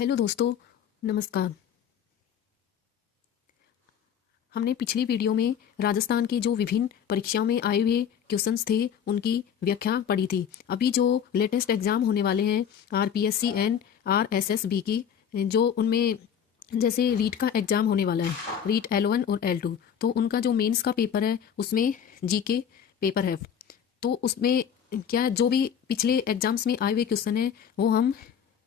Hello दोस्तों, नमस्कार। हमने पिछली वीडियो में राजस्थान के जो विभिन्न परीक्षाओं में आए हुए क्वेश्चंस थे उनकी व्याख्या पढ़ी थी। अभी जो लेटेस्ट एग्ज़ाम होने वाले हैं आरपीएससी एंड आरएसएसबी की, जो उनमें जैसे रीट का एग्ज़ाम होने वाला है, रीट L1 और L2, तो उनका जो मेंस का पेपर है उसमें जीके पेपर है। तो उसमें क्या जो भी पिछले एग्ज़ाम्स में आए हुए क्वेश्चन हैं वो हम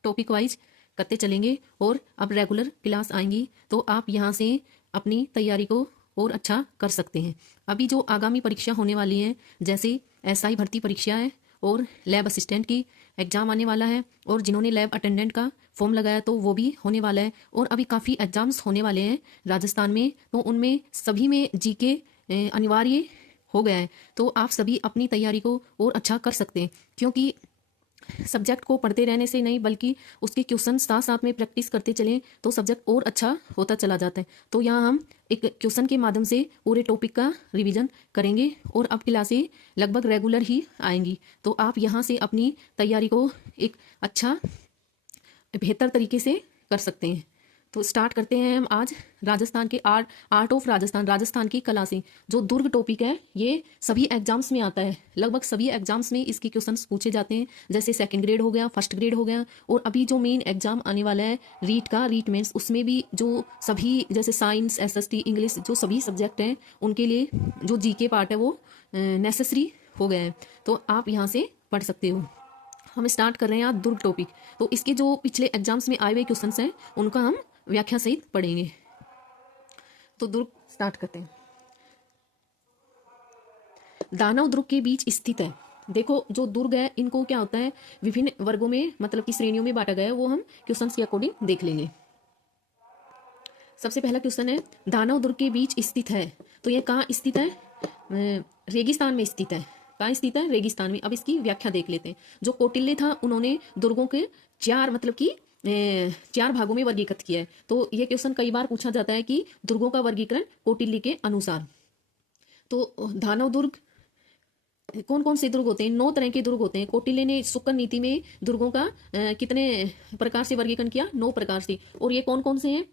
टॉपिक वाइज करते चलेंगे और अब रेगुलर क्लास आएंगी तो आप यहाँ से अपनी तैयारी को और अच्छा कर सकते हैं। अभी जो आगामी परीक्षा होने वाली है, जैसे एसआई भर्ती परीक्षा है और लैब असिस्टेंट की एग्ज़ाम आने वाला है, और जिन्होंने लैब अटेंडेंट का फॉर्म लगाया तो वो भी होने वाला है, और अभी काफ़ी एग्ज़ाम्स होने वाले हैं राजस्थान में, तो उनमें सभी में जीके अनिवार्य हो गया है। तो आप सभी अपनी तैयारी को और अच्छा कर सकते हैं, क्योंकि सब्जेक्ट को पढ़ते रहने से नहीं बल्कि उसके क्वेश्चन साथ साथ में प्रैक्टिस करते चलें तो सब्जेक्ट और अच्छा होता चला जाता है। तो यहाँ हम एक क्वेश्चन के माध्यम से पूरे टॉपिक का रिवीजन करेंगे और अब क्लासें लगभग रेगुलर ही आएंगी। तो आप यहाँ से अपनी तैयारी को एक अच्छा बेहतर तरीके से कर सकते हैं। तो स्टार्ट करते हैं हम आज राजस्थान के आर्ट ऑफ राजस्थान की कला से। जो दुर्ग टॉपिक है ये सभी एग्जाम्स में आता है, लगभग सभी एग्जाम्स में इसके क्वेश्चंस पूछे जाते हैं, जैसे सेकंड ग्रेड हो गया, फर्स्ट ग्रेड हो गया, और अभी जो मेन एग्जाम आने वाला है रीट मेंस, उसमें भी जो सभी जैसे साइंस, एसएसटी, इंग्लिश, जो सभी सब्जेक्ट हैं उनके लिए जो जीके पार्ट है वो नेसेसरी हो गया है। तो आप यहाँ से पढ़ सकते हो। हम स्टार्ट कर रहे हैं आज दुर्ग टॉपिक। तो इसके जो पिछले एग्जाम्स में आए हुए क्वेश्चंस हैं उनका हम व्याख्या सहित पढ़ेंगे। तो दुर्ग स्टार्ट करते हैं। दानव दुर्ग के बीच स्थित है। देखो जो दुर्ग है इनको क्या होता है, विभिन्न वर्गों में मतलब कि श्रेणियों में बांटा गया है, वो हम क्वेश्चंस के अकॉर्डिंग देख लेंगे। सबसे पहला क्वेश्चन है दानव दुर्ग के बीच स्थित है। तो ये कहाँ स्थित है? रेगिस्तान में स्थित है। कहाँ स्थित है? रेगिस्तान में। अब इसकी व्याख्या देख लेते हैं। जो कौटिल्य था उन्होंने दुर्गों के चार भागों में वर्गीकृत किया है। तो ये क्वेश्चन कई बार पूछा जाता है कि दुर्गों का वर्गीकरण कौटिल्य के अनुसार। तो दानव दुर्ग, कौन कौन से दुर्ग होते हैं? 9 तरह के दुर्ग होते हैं। कौटिल्य ने शुक्र नीति में दुर्गों का कितने प्रकार से वर्गीकरण किया? 9 प्रकार से। और ये कौन कौन से हैं?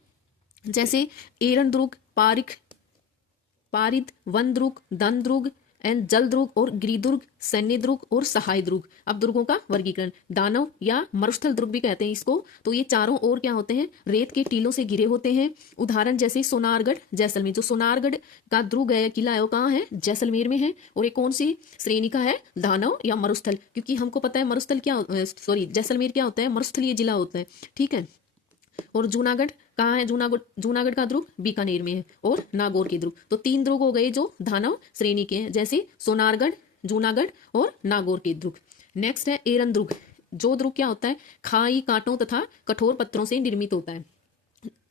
जैसे एरन दुर्ग, पारिद, one Durg, then Durg and जल दुर्ग, और गिरिदुर्ग, सैन्य दुर्ग और सहाय दुर्ग। अब दुर्गों का वर्गीकरण, दानव या मरुस्थल दुर्ग भी कहते हैं इसको। तो ये चारों ओर क्या होते हैं? रेत के टीलों से घिरे होते हैं। उदाहरण जैसे सोनारगढ़, जैसलमेर। जो सोनारगढ़ का दुर्ग है, किला है, वो कहाँ है? जैसलमेर में है। और ये कौन सी श्रेणी का है? दानव या मरुस्थल, क्योंकि हमको पता है मरुस्थल क्या, जैसलमेर क्या होता है? मरुस्थलीय जिला होता है, ठीक है। और जूनागढ़ कहाँ है? जूनागढ़ का दुर्ग बीकानेर में है। और नागौर के दुर्ग। तो 3 दुर्ग हो गए जो दानव श्रेणी के हैं, जैसे सोनारगढ़, जूनागढ़ और नागौर के दुर्ग। नेक्स्ट है एरन दुर्ग। जो दुर्ग क्या होता है? खाई, कांटों तथा कठोर पत्थरों से निर्मित होता है।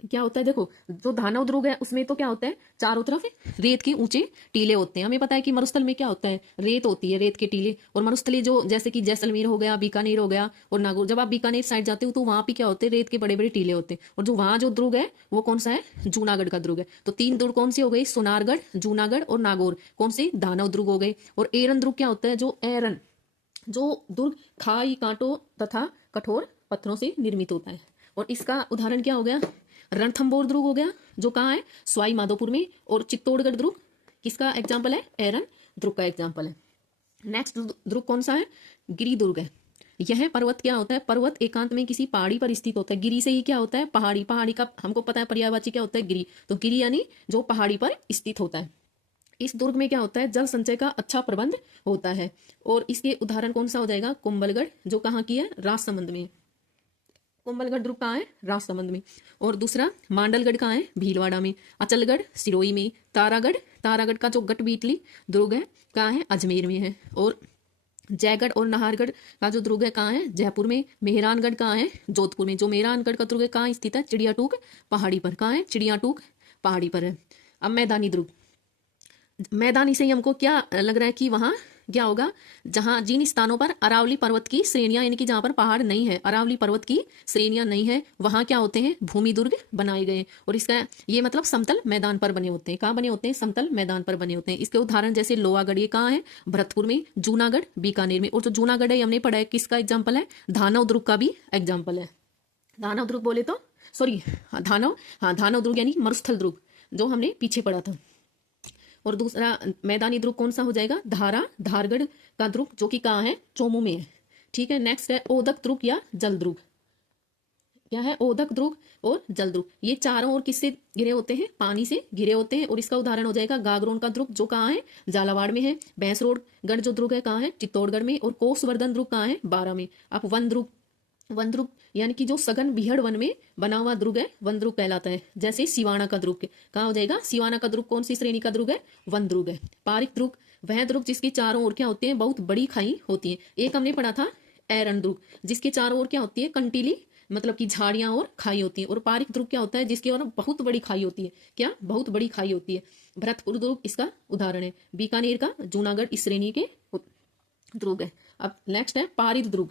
क्या होता है? देखो जो दानव दुर्ग है उसमें तो क्या होता है? चारों तरफ रेत के ऊंचे टीले होते हैं। हमें पता है कि मरुस्थल में क्या होता है? रेत होती है, रेत के टीले। और मरुस्थली जो जैसे कि जैसलमेर हो गया, बीकानेर हो गया और नागौर, जब आप बीकानेर साइड जाते हो तो वहां पे क्या होते हैं? रेत के बड़े बड़े टीले होते हैं। और जो वहां जो दुर्ग है वो कौन सा है? जूनागढ़ का दुर्ग है। तो 3 दुर्ग कौन से हो गए? सोनारगढ़, जूनागढ़ और नागौर। कौन से? दानव दुर्ग हो गए। और एरन दुर्ग क्या होता है? जो दुर्ग खाई, कांटों तथा कठोर पत्थरों से निर्मित होता है। और इसका उदाहरण क्या हो गया? रणथंभौर दुर्ग हो गया, जो कहाँ है? सवाई माधोपुर में। और चित्तौड़गढ़ दुर्ग किसका एग्जाम्पल है? एरन दुर्ग का एग्जाम्पल है। नेक्स्ट दुर्ग कौन सा है? गिरी दुर्ग है। यह पर्वत क्या होता है? पर्वत एकांत में किसी पहाड़ी पर स्थित होता है। गिरी से ही क्या होता है? पहाड़ी। पहाड़ी का हमको पता है पर्यायवाची क्या होता है? गिरी। तो गिरी यानी जो पहाड़ी पर स्थित होता है। इस दुर्ग में क्या होता है? जल संचय का अच्छा प्रबंध होता है। और इसके उदाहरण कौन सा हो जाएगा? कुंभलगढ़, जो कहाँ की है? राजसमंद में। कुंभलगढ़ दुर्ग कहाँ है? राजसमंद में। और दूसरा मांडलगढ़ कहाँ है? भीलवाड़ा में। अचलगढ़ सिरोही में। तारागढ़ का जो गढ़बीटली दुर्ग है कहाँ है? अजमेर में है। और जयगढ़ और नाहरगढ़ का जो दुर्ग है कहाँ है? जयपुर में। मेहरानगढ़ कहाँ है? जोधपुर में। जो मेहरानगढ़ का दुर्ग है कहाँ स्थित है? चिड़ियाटूक पहाड़ी पर। कहाँ है? चिड़ियाटूक पहाड़ी पर है। अब मैदानी दुर्ग, मैदानी से ही हमको क्या लग रहा है कि वहां क्या होगा? जहां जिन स्थानों पर अरावली पर्वत की श्रेणियां, यानी कि जहां पर पहाड़ नहीं है, अरावली पर्वत की श्रेणियां नहीं है, वहां क्या होते हैं? भूमि दुर्ग बनाए गए। और इसका ये मतलब समतल मैदान पर बने होते हैं। कहाँ बने होते हैं? समतल मैदान पर बने होते हैं। इसके उदाहरण जैसे लोहागढ़, ये कहाँ है? भरतपुर में। जूनागढ़ बीकानेर में। और जो जूनागढ़ है हमने पढ़ा है किसका एग्जाम्पल है? दानव दुर्ग का भी एग्जाम्पल है। दानव दुर्ग बोले तो सॉरी, दानव, हाँ दानव दुर्ग यानी मरुस्थल दुर्ग जो हमने पीछे पढ़ा था। और दूसरा मैदानी दुर्ग कौन सा हो जाएगा, धारा, धारगढ़ का दुर्ग जो कि कहाँ है, चोमू में है। ठीक है, नेक्स्ट है ओदक दुर्ग या जल दुर्ग। क्या है, ओदक दुर्ग और जल दुर्ग। ये चारों ओर किससे घिरे होते हैं, पानी से घिरे होते हैं। और इसका उदाहरण हो जाएगा गागरोन का दुर्ग जो कहाँ है, झालावाड़ में है। भैंसरोडगढ़ जो दुर्ग है कहाँ है, चित्तौड़गढ़ में। और कोसवर्धन दुर्ग कहाँ है, बारां में। अब वन दुर्ग, वन दुर्ग यानी कि जो सघन बीहड़ वन में बना हुआ दुर्ग है, वन दुर्ग कहलाता है। जैसे सिवाना का दुर्ग कहाँ हो जाएगा, सिवाना का दुर्ग कौन सी श्रेणी का दुर्ग है, वन दुर्ग है। पारिक दुर्ग वह दुर्ग जिसकी चारों ओर क्या होती है, बहुत बड़ी खाई होती है। एक हमने पढ़ा था ऐरन दुर्ग जिसके चारों ओर क्या होती है, कंटीली मतलब कि झाड़ियां और खाई होती है। और पारिक दुर्ग क्या होता है, जिसकी ओर बहुत बड़ी खाई होती है। क्या, बहुत बड़ी खाई होती है। भरतपुर दुर्ग इसका उदाहरण है। बीकानेर का जूनागढ़ इस श्रेणी के दुर्ग है। अब नेक्स्ट है पारिद दुर्ग,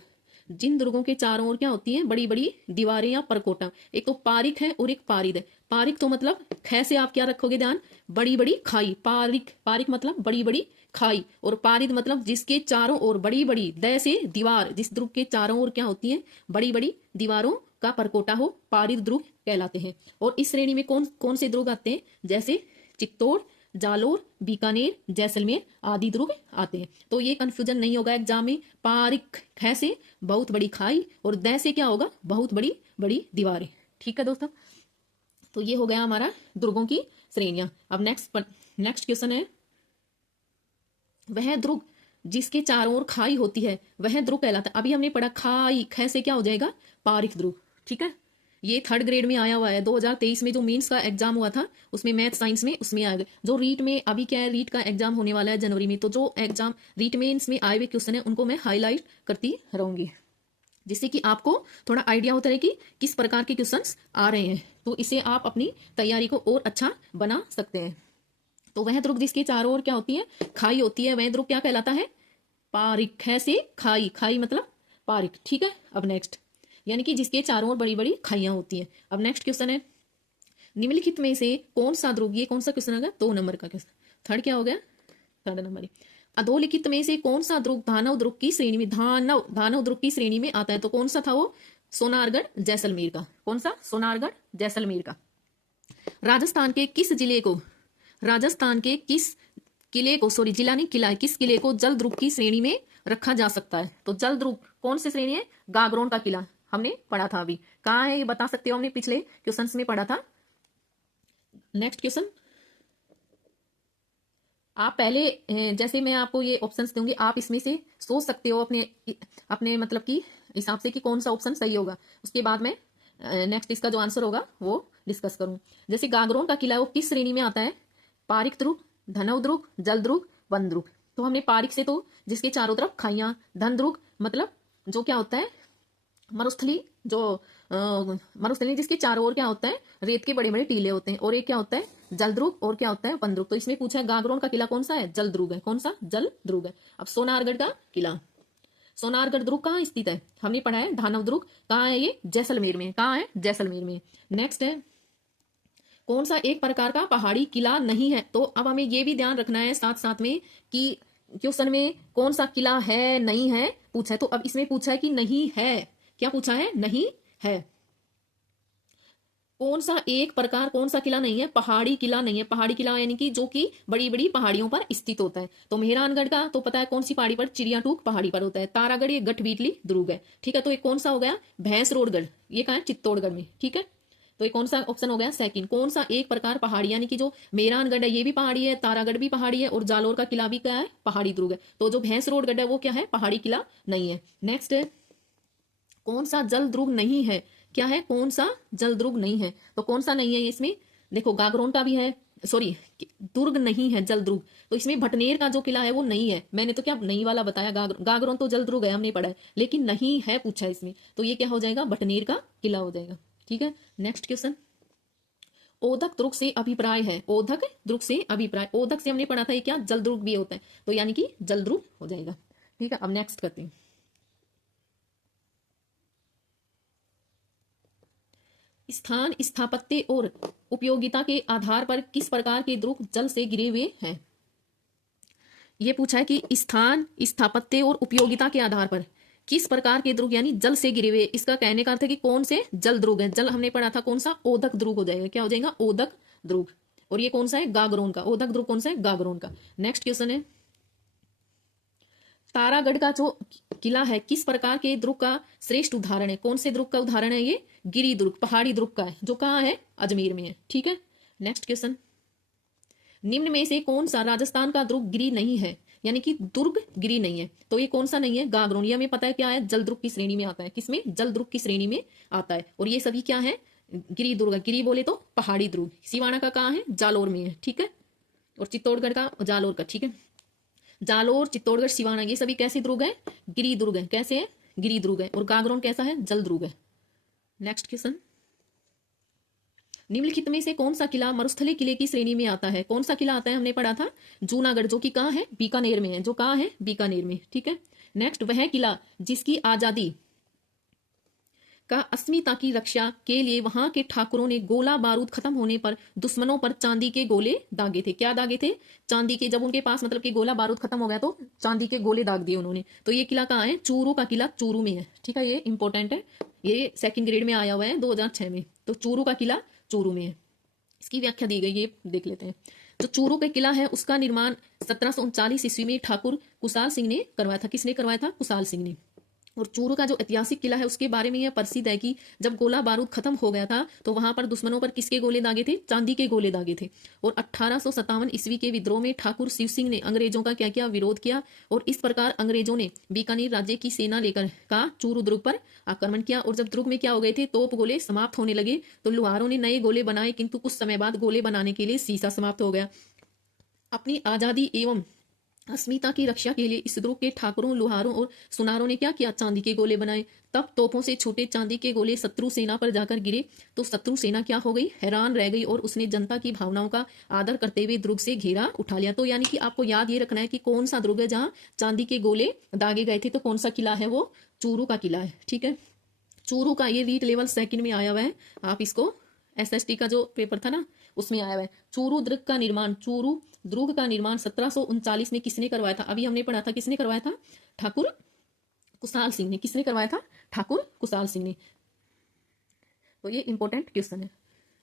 जिन दुर्गों के चारों ओर क्या होती है, बड़ी बड़ी दीवारें या परकोटा। एक तो पारिक है और एक पारिद है। पारिक तो मतलब ख से आप क्या रखोगे ध्यान, बड़ी बड़ी खाई। पारिक, पारिक मतलब बड़ी बड़ी खाई। और पारिद मतलब जिसके चारों ओर बड़ी बड़ी, द से दीवार, जिस दुर्ग के चारों ओर क्या होती है, बड़ी बड़ी दीवारों का परकोटा हो, पारिद दुर्ग कहलाते हैं। और इस श्रेणी में कौन कौन से दुर्ग आते हैं, जैसे चित्तौड़, जालोर, बीकानेर, जैसलमेर आदि दुर्ग आते हैं। तो ये कंफ्यूजन नहीं होगा एग्जाम में। पारिक ख से बहुत बड़ी खाई और द से क्या होगा, बहुत बड़ी बड़ी दीवारें। ठीक है दोस्तों, तो ये हो गया हमारा दुर्गों की श्रेणियां। अब नेक्स्ट क्वेश्चन है, वह दुर्ग जिसके चारों ओर खाई होती है वह दुर्ग कहलाता है। अभी हमने पढ़ा खाई, ख से क्या हो जाएगा, पारिक दुर्ग। ठीक है, ये थर्ड ग्रेड में आया हुआ है। 2023 में जो मीन्स का एग्जाम हुआ था उसमें मैथ साइंस में उसमें आया। जो रीट में अभी क्या है, रीट का एग्जाम होने वाला है जनवरी में, तो जो एग्जाम रीट मेंस में आए हुए क्वेश्चन है उनको मैं हाईलाइट करती रहूंगी, जिससे कि आपको थोड़ा आइडिया होता है कि किस प्रकार के क्वेश्चंस आ रहे हैं। तो इसे आप अपनी तैयारी को और अच्छा बना सकते हैं। तो वह दुर्ग जिसके चारों ओर क्या होती है, खाई होती है, वह दुर्ग क्या कहलाता है, पारिक। है से खाई, खाई मतलब पारिक। ठीक है, अब नेक्स्ट यानी कि जिसके चारों ओर बड़ी बड़ी खाइयां होती हैं। अब नेक्स्ट क्वेश्चन है, निम्नलिखित में से कौन सा दुर्ग, ये कौन सा क्वेश्चन आ गया, 2 नंबर का क्वेश्चन, थर्ड क्या हो गया, थर्ड नंबर ही। अधोलिखित में से कौन सा दुर्ग दानव दुर्ग की श्रेणी में, दानव दुर्ग की श्रेणी में आता है। तो कौन सा था वो, सोनारगढ़ जैसलमेर का। कौन सा, सोनारगढ़ जैसलमेर का। राजस्थान के किस जिले को, राजस्थान के किस किले को, सॉरी जिला नहीं किला है, किस किले को जल दुर्ग की श्रेणी में रखा जा सकता है। तो जल दुर्ग कौन सी श्रेणी है, गागरोन का किला हमने पढ़ा था। अभी कहाँ है ये बता सकते हो, हमने पिछले क्वेश्चंस में पढ़ा था। नेक्स्ट क्वेश्चन, आप पहले जैसे मैं आपको ये ऑप्शंस दूंगी, आप इसमें से सोच सकते हो अपने अपने मतलब की हिसाब से कि कौन सा ऑप्शन सही होगा। उसके बाद में नेक्स्ट इसका जो आंसर होगा वो डिस्कस करूं। जैसे गागरोन का किला वो किस श्रेणी में आता है, पारिक दुर्ग, धनव दुर्ग, जल दुर्ग, वन दुर्ग। तो हमने पारिक से तो जिसके चारों तरफ खाइयां, धन दुर्ग मतलब जो क्या होता है, मरुस्थली, जो मरुस्थली जिसके चारों ओर क्या होता है, रेत के बड़े बड़े टीले होते हैं। और एक क्या होता है, जलद्रुग, और क्या होता है, वनद्रुग। तो इसमें पूछा है गागरोन का किला कौन सा है, जलद्रुग है। कौन सा, जलद्रुग है। अब सोनारगढ़ का किला, सोनारगढ़ दुर्ग कहाँ स्थित है, हमने पढ़ा है धानव दुर्ग कहाँ है, ये जैसलमेर में। कहाँ है, जैसलमेर में। नेक्स्ट है, कौन सा एक प्रकार का पहाड़ी किला नहीं है। तो अब हमें ये भी ध्यान रखना है साथ साथ में कि क्वेश्चन में कौन सा किला है नहीं है पूछा है। तो अब इसमें पूछा है कि नहीं है, क्या पूछा है, नहीं है। कौन सा एक प्रकार, कौन सा किला नहीं है, पहाड़ी किला नहीं है। पहाड़ी किला यानी कि जो कि बड़ी बड़ी पहाड़ियों पर स्थित होता है। तो मेहरानगढ़ का तो पता है कौन सी पहाड़ी पर, चिड़ियाटूक पहाड़ी पर होता है। तारागढ़ ये गठबीटली दुर्ग है। ठीक है, तो ये कौन सा हो गया, भैंसरोडगढ़, ये कहाँ है, चित्तौड़गढ़ में। ठीक है, तो ये कौन सा ऑप्शन हो गया, सेकंड। कौन सा एक प्रकार पहाड़ी, यानी कि जो मेहरानगढ़ है ये भी पहाड़ी है, तारागढ़ भी पहाड़ी है, और जालोर का किला भी क्या है, पहाड़ी दुर्ग है। तो जो भैंसरोडगढ़ है वो क्या है, पहाड़ी किला नहीं है। नेक्स्ट है, कौन सा जल दुर्ग नहीं है, क्या है, कौन सा जल दुर्ग नहीं है। तो कौन सा नहीं है इसमें, देखो गागरोन का भी है, सॉरी दुर्ग नहीं है, जल दुर्ग। तो इसमें भटनेर का जो किला है वो नहीं है। मैंने तो क्या नहीं वाला बताया, गागरोन तो जल दुर्ग है, हमने पढ़ा है, लेकिन नहीं है पूछा है इसमें। तो ये क्या हो जाएगा, भटनेर का किला हो जाएगा। ठीक है, नेक्स्ट क्वेश्चन, ओदक दुर्ग से अभिप्राय है, ओदक दुर्ग से अभिप्राय, ओदक से हमने पढ़ा था ये क्या, जल दुर्ग भी होता है। तो यानी कि जल दुर्ग हो जाएगा। ठीक है, अब नेक्स्ट करते हैं, स्थान, स्थापत्य और उपयोगिता के आधार पर किस प्रकार के दुर्ग जल से घिरे हुए हैं। ये पूछा है कि स्थान, स्थापत्य और उपयोगिता के आधार पर किस प्रकार के द्रुग यानी जल से गिरे हुए, इसका कहने का अर्थ है कि कौन से जल द्रुग है। जल हमने पढ़ा था कौन सा, ओदक द्रुग हो जाएगा, क्या हो जाएगा, ओदक द्रुग। और ये कौन सा है, गागरोन का। ओदक द्रुग कौन सा है, गागरोन का। नेक्स्ट क्वेश्चन है, तारागढ़ का जो किला है किस प्रकार के द्रुग का श्रेष्ठ उदाहरण है। कौन से द्रुग का उदाहरण है ये, गिरी दुर्ग, पहाड़ी द्रुग का है, जो कहाँ है, अजमेर में है। ठीक है, नेक्स्ट क्वेश्चन, निम्न में से कौन सा राजस्थान का द्रुग गिरी नहीं है, यानी कि दुर्ग गिरी नहीं है, तो ये कौन सा नहीं है, गागरोन। ये हमें पता है क्या है, जल द्रुग की श्रेणी में आता है। किसमें, जल द्रुग की श्रेणी में आता है। और ये सभी क्या है, गिरी दुर्ग। गिरी बोले तो पहाड़ी द्रुग। सिवाना का कहाँ है, जालोर में है। ठीक है, और चित्तौड़गढ़ का जालोर का। ठीक है, जालोर, चित्तौड़गढ़, सिवाना ये सभी कैसे द्रुग है, गिरी दुर्ग है। कैसे है, गिरी दुर्ग है। और गागरोन कैसा है, जल द्रुग है। नेक्स्ट क्वेश्चन, निम्नलिखित में से कौन सा किला मरुस्थली किले की श्रेणी में आता है। कौन सा किला आता है, हमने पढ़ा था जूनागढ़, जो कि कहाँ है, बीकानेर में है। जो कहाँ है, बीकानेर में। ठीक है, नेक्स्ट, वह किला जिसकी आजादी का अस्मिता की रक्षा के लिए वहां के ठाकुरों ने गोला बारूद खत्म होने पर दुश्मनों पर चांदी के गोले दागे थे। क्या दागे थे, चांदी के। जब उनके पास मतलब कि गोला बारूद खत्म हो गया तो चांदी के गोले दाग दिए उन्होंने। तो ये किला कहाँ है, चूरू का किला, चूरू में है। ठीक है, ये इंपॉर्टेंट है, ये सेकंड ग्रेड में आया हुआ है 2006 में। तो चूरू का किला चूरू में है। इसकी व्याख्या दी गई, ये देख लेते हैं। जो चूरू का किला है उसका निर्माण 1739 ईस्वी में ठाकुर कुशाल सिंह ने करवाया था। किसने करवाया था, कुशाल सिंह ने। और चूरू का जो ऐतिहासिक किला है उसके बारे में यह प्रसिद्ध है कि जब गोला बारूद खत्म हो गया था तो वहां पर दुश्मनों पर किसके गोले दागे थे, चांदी के गोले दागे थे। और 1857 ईस्वी के विद्रोह में ठाकुर शिव सिंह ने अंग्रेजों का क्या किया, विरोध किया। और इस प्रकार अंग्रेजों ने बीकानेर राज्य की सेना लेकर का चूरू दुर्ग पर आक्रमण किया। और जब दुर्ग में क्या हो गए थे, तोप गोले समाप्त होने लगे तो लुहारों ने नए गोले बनाए, किंतु कुछ समय बाद गोले बनाने के लिए शीशा समाप्त हो गया। अपनी आजादी एवं अस्मिता की रक्षा के लिए इस दुर्ग के ठाकुरों, लुहारों और सुनारों ने क्या किया, चांदी के गोले बनाए। तब तोपों से छूटे चांदी के गोले शत्रु सेना पर जाकर गिरे तो शत्रु सेना क्या हो गई, हैरान रह गई। और उसने जनता की भावनाओं का आदर करते हुए दुर्ग से घेरा उठा लिया। तो यानी कि आपको याद ये रखना है कि कौन सा दुर्ग है जहां चांदी के गोले दागे गए थे। तो कौन सा किला है, वो चूरू का किला है। ठीक है, चूरू का ये रीट लेवल सेकंड में आया हुआ है। आप इसको एसएसटी का जो पेपर था ना उसमें आया हुआ है। चूरू दुर्ग का निर्माण, चूरू दुर्ग का निर्माण 1739 में किसने करवाया था, अभी हमने पढ़ा था किसने करवाया था, ठाकुर कुशाल सिंह ने। किसने करवाया था, ठाकुर कुशाल सिंह ने। तो ये इंपॉर्टेंट क्वेश्चन है।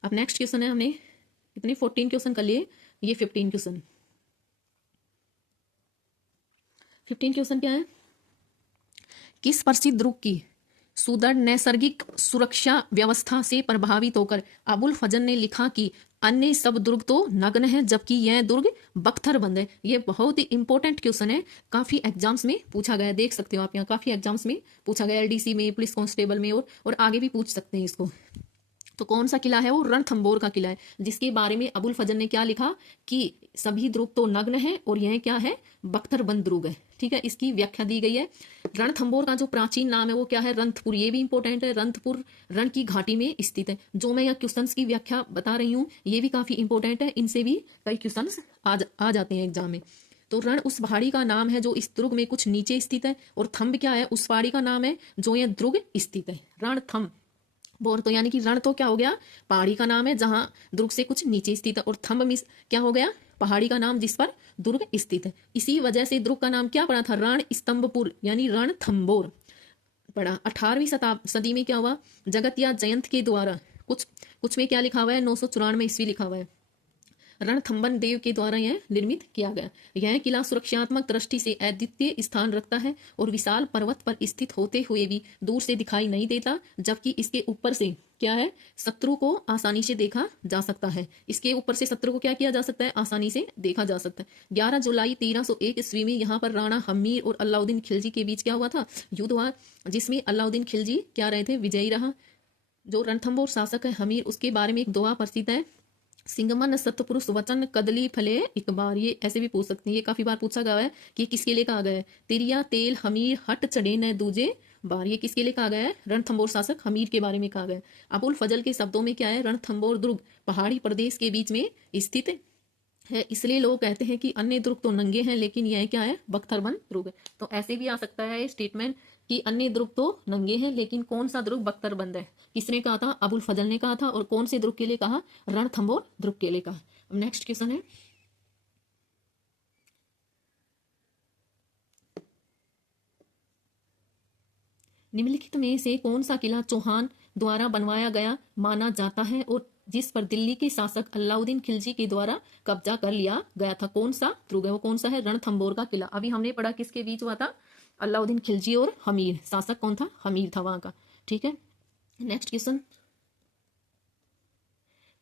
अब नेक्स्ट क्वेश्चन है, हमने इतने 14 क्वेश्चन कर लिए, ये 15 क्वेश्चन। 15 क्वेश्चन क्या है, किस प्रसिद्ध दुर्ग की सुदृढ़ नैसर्गिक सुरक्षा व्यवस्था से प्रभावित होकर अबुल फजल ने लिखा कि अन्य सब दुर्ग तो नग्न है जबकि यह दुर्ग बख्तर बंद है। ये बहुत ही इंपॉर्टेंट क्वेश्चन है, काफी एग्जाम्स में पूछा गया है। देख सकते हो आप, यहाँ काफी एग्जाम्स में पूछा गया, एलडीसी में, पुलिस कांस्टेबल में, और आगे भी पूछ सकते हैं इसको। तो कौन सा किला है, वो रणथंबोर का किला है, जिसके बारे में अबुल फजल ने क्या लिखा कि सभी दुर्ग तो नग्न है और यह क्या है, बख्तरबंद दुर्ग है। ठीक है, इसकी व्याख्या दी गई है। रणथंबोर का जो प्राचीन नाम है वो क्या है, रंथपुर। ये भी इंपॉर्टेंट है, रंथपुर रण की घाटी में स्थित है। जो मैं यहाँ क्वेश्चंस की व्याख्या बता रही हूँ ये भी काफी इंपॉर्टेंट है, इनसे भी कई क्वेश्चंस आ जाते हैं एग्जाम में। तो रण उस पहाड़ी का नाम है जो इस दुर्ग में कुछ नीचे स्थित है, और थंब क्या है, उस पहाड़ी का नाम है जो यह दुर्ग स्थित है। रणथंब बोर, तो यानी कि रण तो क्या हो गया, पहाड़ी का नाम है जहां दुर्ग से कुछ नीचे स्थित है, और थंब मिस क्या हो गया, पहाड़ी का नाम जिस पर दुर्ग स्थित है। इसी वजह से दुर्ग का नाम क्या पड़ा था, रण स्तंभपुर यानी रणथंबोर पड़ा। 18वीं सदी में क्या हुआ, जगत या जयंत के द्वारा कुछ में क्या लिखा हुआ है, 994 ईस्वी लिखा हुआ है, रणथंबन देव के द्वारा यह निर्मित किया गया। यह किला सुरक्षात्मक दृष्टि से अद्वितीय स्थान रखता है और विशाल पर्वत पर स्थित होते हुए भी दूर से दिखाई नहीं देता, जबकि इसके ऊपर से क्या है, शत्रु को आसानी से देखा जा सकता है। इसके ऊपर से शत्रु को क्या किया जा सकता है, आसानी से देखा जा सकता है। 11 जुलाई 1301 ईस्वी में यहाँ पर राणा हमीर और अलाउद्दीन खिलजी के बीच क्या हुआ था, युद्ध हुआ, जिसमें अलाउद्दीन खिलजी क्या रहे थे, विजयी रहा। जो रणथंबोर शासक है हमीर, उसके बारे में एक दोहा प्रसिद्ध है, सिंगमन सतपुरुष वचन कदली फले एक बार। ये ऐसे भी पूछ सकते हैं, ये काफी बार पूछा गया है कि किसके लिए कहा गया है, तिरिया तेल हमीर हट चढ़े न दूजे बार। ये किसके लिए कहा गया है, रणथंबोर शासक हमीर के बारे में कहा गया है। अबुल फजल के शब्दों में क्या है, रणथंबोर दुर्ग पहाड़ी प्रदेश के बीच में स्थित है, इसलिए लोग कहते हैं कि अन्य दुर्ग तो नंगे हैं लेकिन यह क्या है, बख्तरबंद दुर्ग है। तो ऐसे भी आ सकता है स्टेटमेंट कि अन्य दुर्ग तो नंगे हैं लेकिन कौन सा दुर्ग बख्तरबंद है। किसने कहा था, अबुल फजल ने कहा था। और कौन से दुर्ग के लिए कहा, रणथंबोर दुर्ग के लिए कहा। अब नेक्स्ट क्वेश्चन है, निम्नलिखित में से कौन सा किला चौहान द्वारा बनवाया गया माना जाता है और जिस पर दिल्ली के शासक अलाउद्दीन खिलजी के द्वारा कब्जा कर लिया गया था? कौन सा दुर्ग है वो? कौन सा है? रणथंबोर का किला। अभी हमने पढ़ा किसके बीच हुआ था? अलाउद्दीन खिलजी और हमीर। शासक कौन था? हमीर था वहां का। ठीक है, नेक्स्ट क्वेश्चन।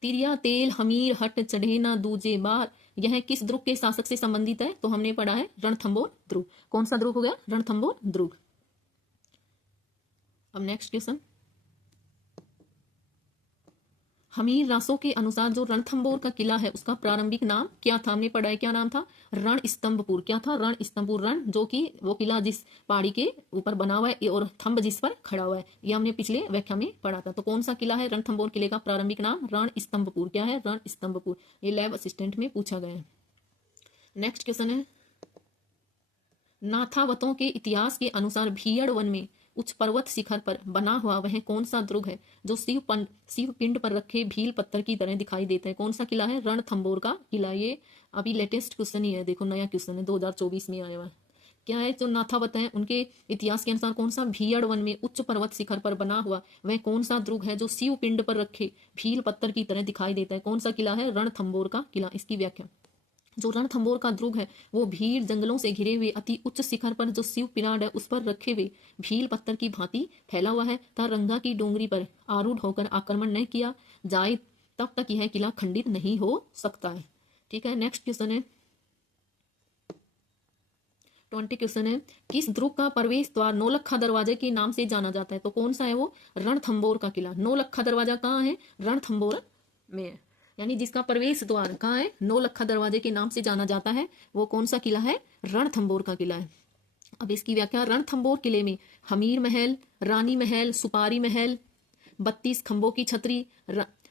तिरिया तेल हमीर हट चढ़े ना दूजे बार, यह किस दुर्ग के शासक से संबंधित है? तो हमने पढ़ा है रणथंबोर दुर्ग। कौन सा दुर्ग हो गया? रणथंबोर दुर्ग। अब नेक्स्ट क्वेश्चन। हमीर रासों के अनुसार जो रणथंबोर का किला है उसका प्रारंभिक नाम क्या था? हमने पढ़ा है, क्या नाम था? रण स्तंभपुर। क्या था? रण स्तंभपुर। रण जो कि वो किला जिस पहाड़ी के ऊपर बना हुआ है और थंब जिस पर खड़ा हुआ है, ये हमने पिछले व्याख्या में पढ़ा था। तो कौन सा किला है? रणथंबोर किले का प्रारंभिक नाम रण स्तंभपुर। क्या है? रण स्तंभपुर। ये लैब असिस्टेंट में पूछा गया है। नेक्स्ट क्वेश्चन है, नाथावतों के इतिहास के अनुसार भीड़ वन में उच्च पर्वत शिखर पर बना हुआ वह कौन सा दुर्ग है जो शिव पिंड पर रखे भील पत्थर की तरह दिखाई देता है? कौन सा किला है? रणथंबोर का किला। ये अभी लेटेस्ट क्वेश्चन ही है, देखो नया क्वेश्चन है, 2024 में आया हुआ है। क्या है? जो नाथावत है उनके इतिहास के अनुसार कौन सा भीड़ वन में उच्च पर्वत शिखर पर बना हुआ वह कौन सा दुर्ग है जो शिव पिंड पर रखे भील पत्थर की तरह दिखाई देता है? कौन सा किला है? रणथंबोर का किला। इसकी व्याख्या, जो रणथंबोर का दुर्ग है वो भीड़ जंगलों से घिरे हुए अति उच्च शिखर पर जो शिव पिनाड है उस पर रखे हुए भील पत्थर की भांति फैला हुआ है तथा रंगा की डोंगरी पर आरूढ़ होकर आक्रमण न किया जाए तब तक यह किला खंडित नहीं हो सकता है। ठीक है, नेक्स्ट क्वेश्चन है 20 क्वेश्चन है, किस दुर्ग का प्रवेश द्वार नौलखा दरवाजे के नाम से जाना जाता है? तो कौन सा है वो? रणथंबोर का किला। नौलखा दरवाजा कहाँ है? रणथंबोर में है, यानी जिसका प्रवेश द्वार कहाँ है? नौलखा दरवाजे के नाम से जाना जाता है, वो कौन सा किला है? रणथंबोर का किला है। अब इसकी व्याख्या, रणथंबोर किले में हमीर महल, रानी महल, सुपारी महल, 32 खंभों की छतरी,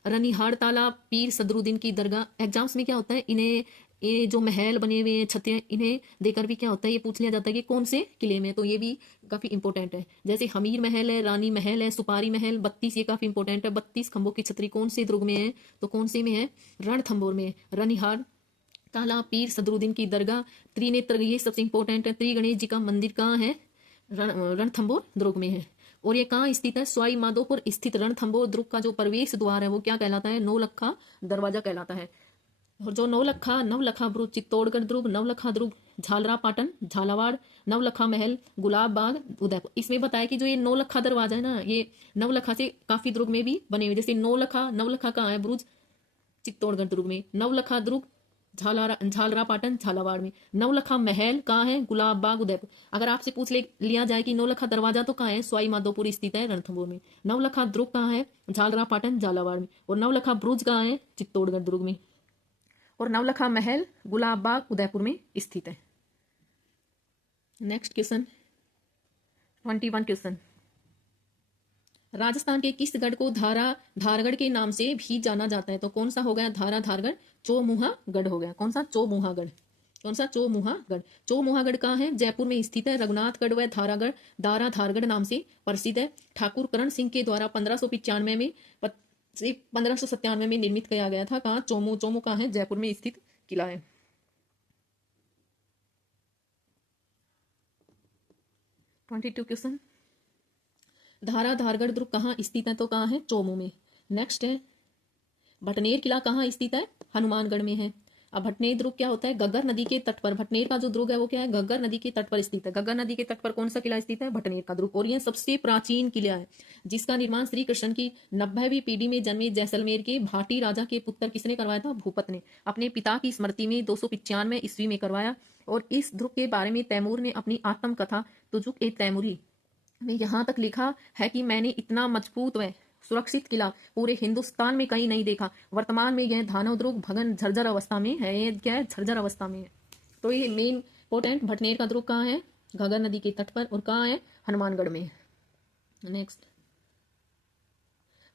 रनिहार तालाब, पीर सदरुद्दीन की दरगाह। एग्जाम्स में क्या होता है, इन्हें ये जो महल बने हुए हैं, छतरियां, इन्हें देकर भी क्या होता है, ये पूछ लिया जाता है कि कौन से किले में। तो ये भी काफी इंपॉर्टेंट है। जैसे हमीर महल है, रानी महल है, सुपारी महल, 32, ये काफी इंपॉर्टेंट है। 32 खंभों की छतरी कौन से दुर्ग में है? तो कौन से में है? रणथंबोर में। रनिहार तालाब, पीर सदरुद्दीन की दरगाह, त्रिनेत्र, ये सबसे इंपॉर्टेंट है। त्रिगणेश जी का मंदिर कहाँ है? रणथंबोर दुर्ग में है। और ये कहाँ स्थित है? सवाई माधोपुर स्थित रणथंबोर दुर्ग का जो प्रवेश द्वार है वो क्या कहलाता है? नौलखा दरवाजा कहलाता है। और जो नवलखा बुरुज चित्तौड़गढ़ दुर्ग, नवलखा दुर्ग झालरा पाटन झालावाड़, नवलखा महल गुलाब बाग उदयपुर। इसमें बताया कि जो ये नौलखा दरवाजा है ना, ये नवलखा से काफी दुर्ग में भी बने हुए। जैसे नवलखा कहाँ है? बुरुज चित्तौड़गढ़ दुर्ग में। नवलखा दुर्ग झालरा पाटन झालावाड़ में। नवलखा महल कहाँ है? गुलाब बाग उदयपुर। अगर आपसे पूछ लिया जाए कि नौलखा दरवाजा तो कहाँ है? सवाई माधोपुर स्थित है, रणथंबोर में। नवलखा दुर्ग कहाँ है? झालरा पाटन झालावाड़ में। और नवलखा बुरुज कहाँ है? चित्तौड़गढ़ दुर्ग में। और नवलखा महल गुलाब बाग उदयपुर में स्थित है। नेक्स्ट क्वेश्चन 21 क्वेश्चन, राजस्थान के किस गढ़ को धारगढ़ के नाम से भी जाना जाता है? तो कौन सा हो गया? धारगढ़ चौमुहा गढ़ हो गया। कौन सा? चौमुहा गढ़। कौन सा? चौमुहा गढ़। चौमुहा गढ़ कहाँ है? जयपुर में स्थित है। रघुनाथगढ़ व धारागढ़ नाम से प्रसिद्ध है। ठाकुर करण सिंह के द्वारा 1595 में 1597 में निर्मित किया गया था। कहाँ? चोमू कहाँ है? जयपुर में स्थित किला है। 22 क्वेश्चन, धारगढ़ दुर्ग कहाँ स्थित है? तो कहाँ है? चोमू में। नेक्स्ट है, भटनेर किला कहाँ स्थित है? हनुमानगढ़ में है। अब भटनेर दुर्ग क्या होता है? घग्गर नदी के तट पर। भटनेर का जो दुर्ग है वो क्या है? घग्गर नदी के तट पर स्थित है। घग्गर नदी के तट पर कौन सा किला स्थित है? भटनेर का दुर्ग। और यह सबसे प्राचीन किला है जिसका निर्माण श्री कृष्ण की 90वीं पीढ़ी में जन्मे जैसलमेर के भाटी राजा के पुत्र किसने करवाया था? भूपत ने अपने पिता की स्मृति में 295 ईस्वी में करवाया। और इस दुर्ग के बारे में तैमूर ने अपनी आत्मकथा तुजुक ए तैमूरी में यहाँ तक लिखा है कि मैंने इतना मजबूत व सुरक्षित किला पूरे हिंदुस्तान में कहीं नहीं देखा। वर्तमान में यह धानव दुर्ग भगन झर्जर अवस्था में है। ये क्या है? झर्जर अवस्था में है। तो ये मेन इंपॉर्टेंट, भटनेर का दुर्ग कहाँ है? घग्गर नदी के तट पर। और कहाँ है? हनुमानगढ़ में। नेक्स्ट,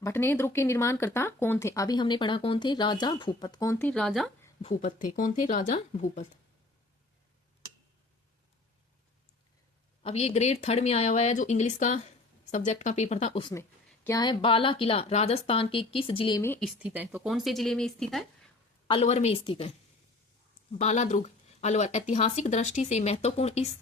भटनेर दुर्ग के निर्माणकर्ता कौन थे? अभी हमने पढ़ा कौन थे? राजा भूपत। कौन थे? राजा भूपत थे। कौन थे? राजा भूपत। अब ये ग्रेड 3 में आया हुआ है, जो इंग्लिश का सब्जेक्ट का पेपर था उसमें। क्या है? बाला किला राजस्थान के किस जिले में स्थित है? तो कौन से जिले में स्थित है? अलवर में स्थित है। बाला दुर्ग अलवर ऐतिहासिक दृष्टि से महत्वपूर्ण इस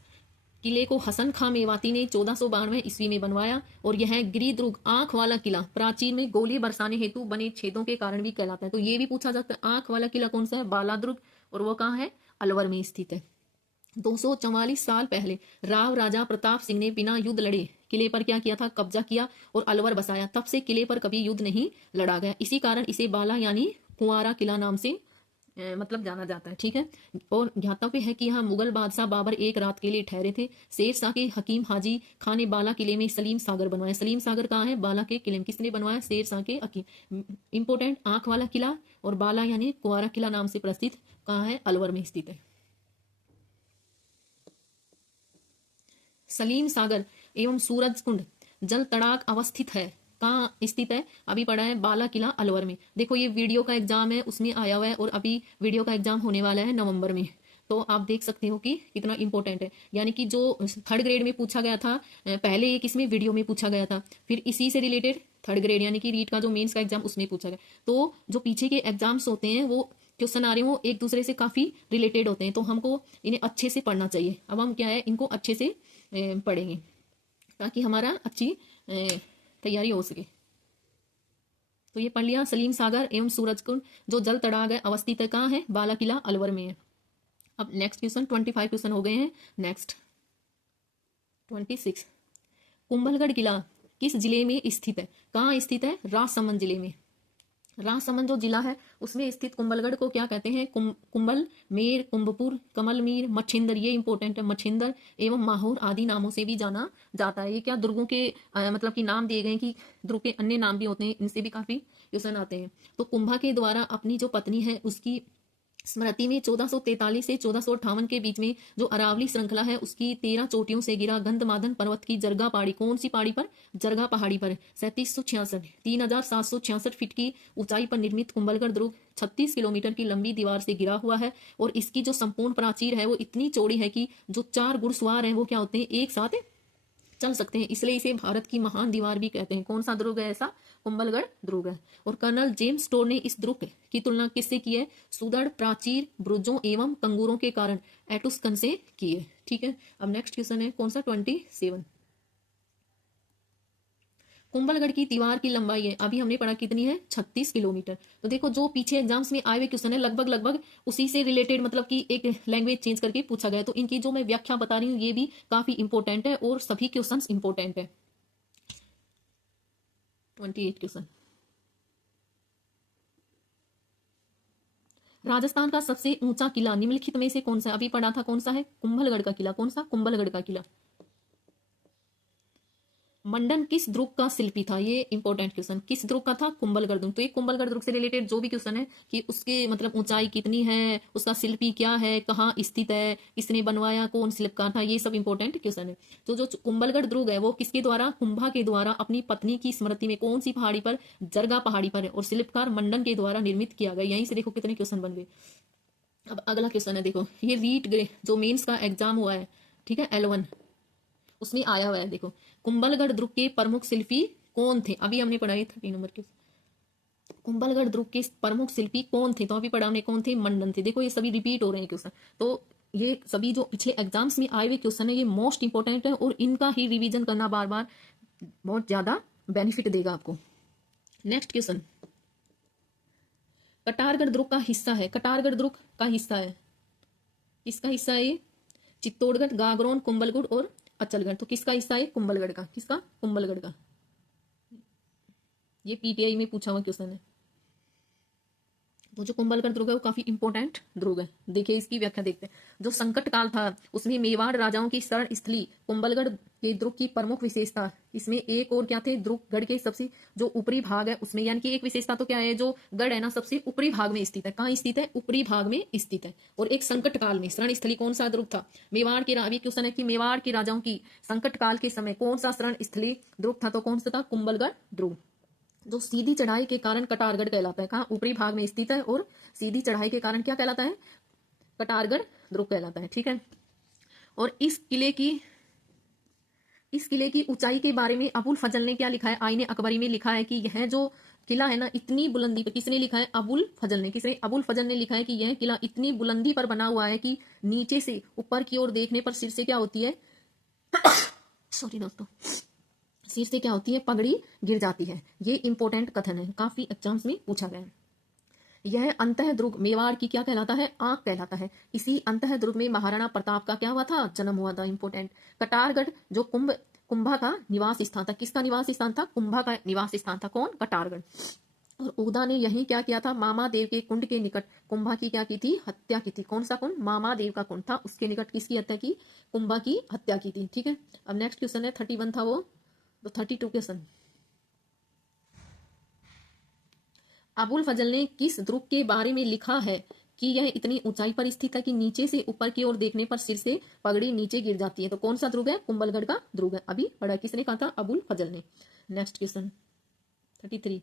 किले को हसन खां मेवाती ने 1492 ईस्वी में बनवाया और यह गिरिदुर्ग आंख वाला किला प्राचीन में गोली बरसाने हेतु बने छेदों के कारण भी कहलाता है। तो ये भी पूछा जाता है आंख वाला किला कौन सा है, बालादुर्ग, और वो कहाँ है, अलवर में स्थित है। 244 साल पहले राव राजा प्रताप सिंह ने बिना युद्ध लड़े किले पर क्या किया था, कब्जा किया और अलवर बसाया। तब से किले पर कभी युद्ध नहीं लड़ा गया, इसी कारण इसे बाला यानी कुंवारा किला नाम से मतलब जाना जाता है। ठीक है, और ज्ञातव्य है कि यहाँ मुगल बादशाह बाबर एक रात के लिए ठहरे थे। शेर शाह के हकीम हाजी खान ने बाला किले में सलीम सागर बनवाया। सलीम सागर कहाँ है, बाला के किले में। किसने बनवाया, शेर शाह के हकीम। इंपोर्टेंट, आंख वाला किला और बाला यानी कुंवारा किला नाम से प्रसिद्ध कहाँ है, अलवर में स्थित है। सलीम सागर एवं सूरज कुंड जल तड़ाक अवस्थित है, कहाँ स्थित है, अभी पढ़ा है, बाला किला अलवर में। देखो ये वीडियो का एग्जाम है उसमें आया हुआ है और अभी वीडियो का एग्जाम होने वाला है नवंबर में, तो आप देख सकते हो कि कितना इंपॉर्टेंट है। यानी कि जो 3rd ग्रेड में पूछा गया था पहले, एक इसमें वीडियो में पूछा गया था, फिर इसी से रिलेटेड 3rd ग्रेड यानी कि रीट का जो मेंस का एग्जाम उसमें पूछा गया। तो जो पीछे के एग्जाम्स होते हैं वो क्वेश्चन आ रहे हैं वो एक दूसरे से काफी रिलेटेड होते हैं, तो हमको इन्हें अच्छे से पढ़ना चाहिए। अब हम क्या है इनको अच्छे से पढ़ेंगे ताकि हमारा अच्छी तैयारी हो सके। तो ये पढ़ लिया, सलीम सागर एवं सूरजकुंड जो जल तड़ाग है अवस्थित है, कहाँ है, बाला किला अलवर में है। अब नेक्स्ट क्वेश्चन, 25 क्वेश्चन हो गए हैं। नेक्स्ट 26, कुंभलगढ़ किला किस जिले में स्थित है, कहाँ स्थित है, राजसमंद जिले में। राजसमंद जो जिला है उसमें स्थित कुंभलगढ़ को क्या कहते हैं, कुंभल मेर, कुंभपुर, कमलमीर, मच्छिंदर, ये इंपॉर्टेंट है, मच्छिंदर एवं माहौर आदि नामों से भी जाना जाता है। ये क्या दुर्गों के मतलब कि नाम दिए गए हैं कि दुर्ग के अन्य नाम भी होते हैं, इनसे भी काफी क्वेश्चन आते हैं। तो कुंभा के द्वारा अपनी जो पत्नी है उसकी स्मृति में 1443 से 1458 के बीच में जो अरावली श्रृंखला है उसकी 13 चोटियों से गिरा गंधमादन पर्वत की जरगा पहाड़ी, कौन सी पहाड़ी पर, जरगा पहाड़ी पर 3766 3766 फीट की ऊंचाई पर निर्मित कुंभलगढ़ दुर्ग 36 किलोमीटर की लंबी दीवार से घिरा हुआ है और इसकी जो संपूर्ण प्राचीर है वो इतनी चौड़ी है कि जो 4 घुड़सवार हैं वो क्या होते हैं, एक साथ चल सकते हैं, इसलिए इसे भारत की महान दीवार भी कहते हैं। कौन सा दुर्ग है ऐसा, कुंभलगढ़ दुर्ग है। और कर्नल जेम्स स्टोर ने इस दुर्ग की तुलना किससे की है, सुदृढ़ प्राचीर, बुरुजों एवं कंगूरों के कारण एटुस्कन से की है। ठीक है, अब नेक्स्ट क्वेश्चन है कौन सा, 27, कुंभलगढ़ की दीवार की लंबाई है, अभी हमने पढ़ा कितनी है, 36 किलोमीटर। तो देखो जो पीछे एग्जाम्स में आए हुए क्वेश्चन है लगभग लगभग उसी से रिलेटेड, मतलब कि एक लैंग्वेज चेंज करके पूछा गया। तो इनकी जो मैं व्याख्या बता रही हूँ ये भी काफी इंपॉर्टेंट है और सभी क्वेश्चन इंपॉर्टेंट है। 28 क्वेश्चन, राजस्थान का सबसे ऊंचा किला निम्नलिखित में से कौन सा, अभी पढ़ा था कौन सा है, कुंभलगढ़ का किला, कौन सा, कुंभलगढ़ का किला। मंडन किस दुर्ग का शिल्पी था, ये इंपॉर्टेंट क्वेश्चन, किस दुर्ग का था, कुंभलगढ़ दुर्ग। तो ये कुंभलगढ़ दुर्ग से रिलेटेड जो भी क्वेश्चन है कि उसके मतलब ऊंचाई कितनी है, उसका शिल्पी क्या है, कहाँ स्थित है, किसने बनवाया, कौन शिल्पकार था, ये सब इंपॉर्टेंट क्वेश्चन है। तो जो कुंभलगढ़ दुर्ग है वो किसके द्वारा, कुंभा के द्वारा अपनी पत्नी की स्मृति में कौन सी पहाड़ी पर, जरगा पहाड़ी पर है, और शिल्पकार मंडन के द्वारा निर्मित किया गया। यहीं से देखो कितने क्वेश्चन बन गए। अब अगला क्वेश्चन है, देखो ये रीट जो मेंस का एग्जाम हुआ है, ठीक है, L1 उसमें आया हुआ है। देखो कुंभलगढ़ दुर्ग के प्रमुख शिल्पी कौन थे, अभी हमने पढ़ा 30 नंबर के, कुंभलगढ़ दुर्ग के प्रमुख शिल्पी कौन थे, तो अभी पढ़ा हमने कौन थे, मंडन थे। देखो ये सभी रिपीट हो रहे हैं क्वेश्चन, तो ये सभी जो पीछे एग्जाम्स में आए हुए क्वेश्चन है ये मोस्ट इंपॉर्टेंट है और इनका ही रिवीजन करना बार बार बहुत ज्यादा बेनिफिट देगा आपको। नेक्स्ट क्वेश्चन, कटारगढ़ दुर्ग का हिस्सा है, कटारगढ़ दुर्ग का हिस्सा है, किसका हिस्सा है ये, चित्तौड़गढ़, गागरोन, कुंभलगढ़ और अचलगढ़। तो किसका हिस्सा है, कुंभलगढ़ का, किसका, कुंभलगढ़ का। ये पीटीआई में पूछा हुआ क्वेश्चन है। तो जो कुंभलगढ़ दुर्ग है वो काफी इंपॉर्टेंट दुर्ग है। देखिए इसकी व्याख्या देखते हैं। जो संकट काल था उसमें मेवाड़ राजाओं की शरण स्थली कुंभलगढ़ के दुर्ग की प्रमुख विशेषता, इसमें एक और क्या थे, दुर्गगढ़ के सबसे जो ऊपरी भाग है उसमें, यानी कि एक विशेषता तो क्या है, जो गढ़ है ना सबसे ऊपरी भाग में स्थित है, कहाँ स्थित है, ऊपरी भाग में स्थित है। और एक संकट काल में शरण स्थली कौन सा दुर्ग था, मेवाड़ के, अभी क्वेश्चन है कि मेवाड़ के राजाओं की संकट काल के समय कौन सा शरण स्थली दुर्ग था, तो कौन सा था, कुंभलगढ़ दुर्ग। जो सीधी चढ़ाई के कारण कटारगढ़ कहलाता है, कहाँ, ऊपरी भाग में स्थित है और सीधी चढ़ाई के कारण क्या कहलाता है, कटारगढ़ दुर्ग कहलाता है। ठीक है, और इस किले की ऊंचाई के बारे में अबुल फजल ने क्या लिखा है, आईने अकबरी में लिखा है कि यह जो किला है ना इतनी बुलंदी पर, किसने लिखा है, अबुल फजल ने, किसने, अबुल फजल ने लिखा है कि यह किला इतनी बुलंदी पर बना हुआ है कि नीचे से ऊपर की ओर देखने पर सिर से क्या होती है, सॉरी दोस्तों, सिर से क्या होती है, पगड़ी गिर जाती है। ये इंपॉर्टेंट कथन है, काफी एग्जाम्स में पूछा गया है। यह अंतः ध्रुव मेवाड़ की क्या कहलाता है, आंख कहलाता है। इसी अंतः ध्रुव में महाराणा प्रताप का क्या हुआ था, जन्म हुआ था। इंपॉर्टेंट। कटारगढ़ जो कुंभा का निवास स्थान था, किसका निवास स्थान था, कुंभा का निवास स्थान था। कौन, कटारगढ़। और उदा ने यही क्या किया था, मामा देव के कुंड के निकट कुंभा की क्या की थी, हत्या की थी। कौन सा कुंड, मामा देव का कुंड था, उसके निकट किसकी हत्या की, कुंभा की हत्या की थी। ठीक है। अब नेक्स्ट क्वेश्चन है 31 था वो, तो 32 क्वेश्चन। अबुल फजल ने किस ध्रुव के बारे में लिखा है कि यह इतनी ऊंचाई पर स्थित है कि नीचे से ऊपर की ओर देखने पर सिर से पगड़ी नीचे गिर जाती है। तो कौन सा ध्रुव है, कुंभलगढ़ का ध्रुव है। अभी पढ़ा, किसने कहा था, अबुल फजल ने। Next question 33।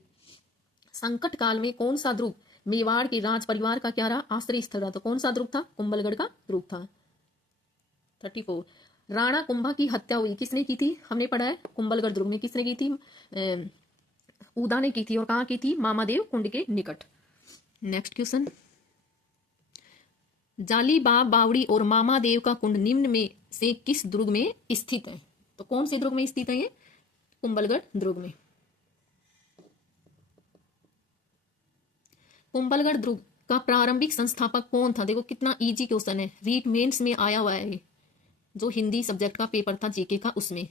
संकट काल में कौन सा ध्रुव मेवाड़ के राज परिवार का क्या रहा, आश्रय स्थल रहा। तो कौन सा ध्रुव था, कुंभलगढ़ का ध्रुव था। 34। राणा कुंभा की हत्या हुई, किसने की थी, हमने पढ़ा है, कुंभलगढ़ ध्रुव ने। किसने की थी, उदा ने की थी। और कहाँ की थी, मामादेव कुंड के निकट। Next question. जालीबाग बावड़ी और मामादेव का कुंड निम्न में से किस दुर्ग में स्थित है। तो कौन से दुर्ग में स्थित है ये, कुंभलगढ़ दुर्ग में। कुंभलगढ़ दुर्ग का प्रारंभिक संस्थापक कौन था। देखो कितना इजी क्वेश्चन है, रीट मेंस में आया हुआ है, जो हिंदी सब्जेक्ट का पेपर था जीके का, उसमें।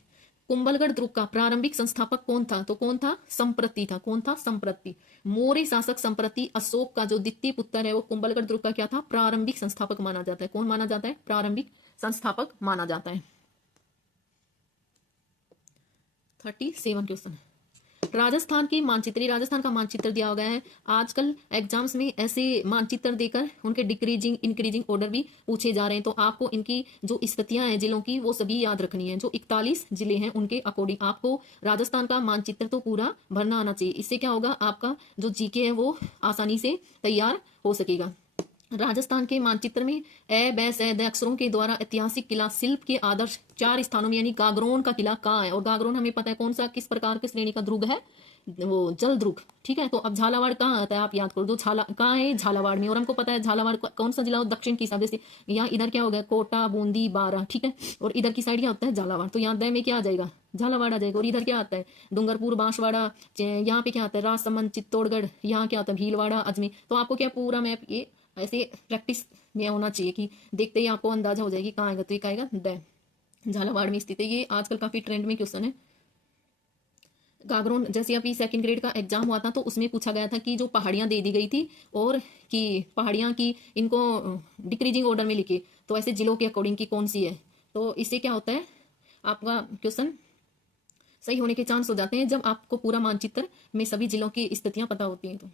कुंभलगढ़ दुर्ग का प्रारंभिक संस्थापक कौन था, तो कौन था, संप्रति था। कौन था, संप्रति। मौर्य शासक संप्रति अशोक का जो द्वितीय पुत्र है, वो कुंभलगढ़ दुर्ग का क्या था, प्रारंभिक संस्थापक माना जाता है। कौन माना जाता है, प्रारंभिक संस्थापक माना जाता है। 37 क्वेश्चन। राजस्थान की मानचित्र, राजस्थान का मानचित्र दिया गया है। आजकल एग्जाम्स में ऐसे मानचित्र देकर उनके डिक्रीजिंग इंक्रीजिंग ऑर्डर भी पूछे जा रहे हैं। तो आपको इनकी जो स्थितियां हैं जिलों की, वो सभी याद रखनी है। जो 41 जिले हैं उनके अकॉर्डिंग आपको राजस्थान का मानचित्र तो पूरा भरना आना चाहिए। इससे क्या होगा, आपका जो जीके है वो आसानी से तैयार हो सकेगा। राजस्थान के मानचित्र में ए बै से द अक्षरों के द्वारा ऐतिहासिक किला शिल्प के आदर्श 4 स्थानों में, यानी गागरोन का किला कहाँ है। और गागरोन हमें पता है कौन सा, किस प्रकार के श्रेणी का दुर्ग है, वो जल दुर्ग। ठीक है। तो अब झालावाड़ कहाँ आता है, आप याद करो। जो कहाँ है, झालावाड़ में। और हमको पता है झालावाड़ कौन सा जिला हो, दक्षिण की हिसाब से। यहाँ इधर क्या हो गया, कोटा, बूंदी, बारा। ठीक है। और इधर की साइड क्या होता है, झालावाड़। तो यहाँ द में क्या आ जाएगा, झालावाड़ आ जाएगा। और इधर क्या आता है, डूंगरपुर, बांसवाड़ा। यहाँ पे क्या आता है, राजसमंद, चित्तौड़गढ़। यहाँ क्या आता है, भीलवाड़ा, अजमेर। तो आपको क्या पूरा मैप ये ऐसे प्रैक्टिस में होना चाहिए कि देखते ही आपको अंदाजा हो जाएगी कहाँ आएगा। तो ये आएगा द, झालावाड़ में स्थित है। ये आजकल काफी ट्रेंड में क्वेश्चन है। गागरोन, जैसे अभी सेकंड ग्रेड का एग्जाम हुआ था तो उसमें पूछा गया था कि जो पहाड़ियां दे दी गई थी और कि पहाड़ियां की इनको डिक्रीजिंग ऑर्डर में लिखे, तो ऐसे जिलों के अकॉर्डिंग की कौन सी है। तो इससे क्या होता है, आपका क्वेश्चन सही होने के चांस हो जाते हैं जब आपको पूरा मानचित्र में सभी जिलों की स्थितियां पता होती हैं। तो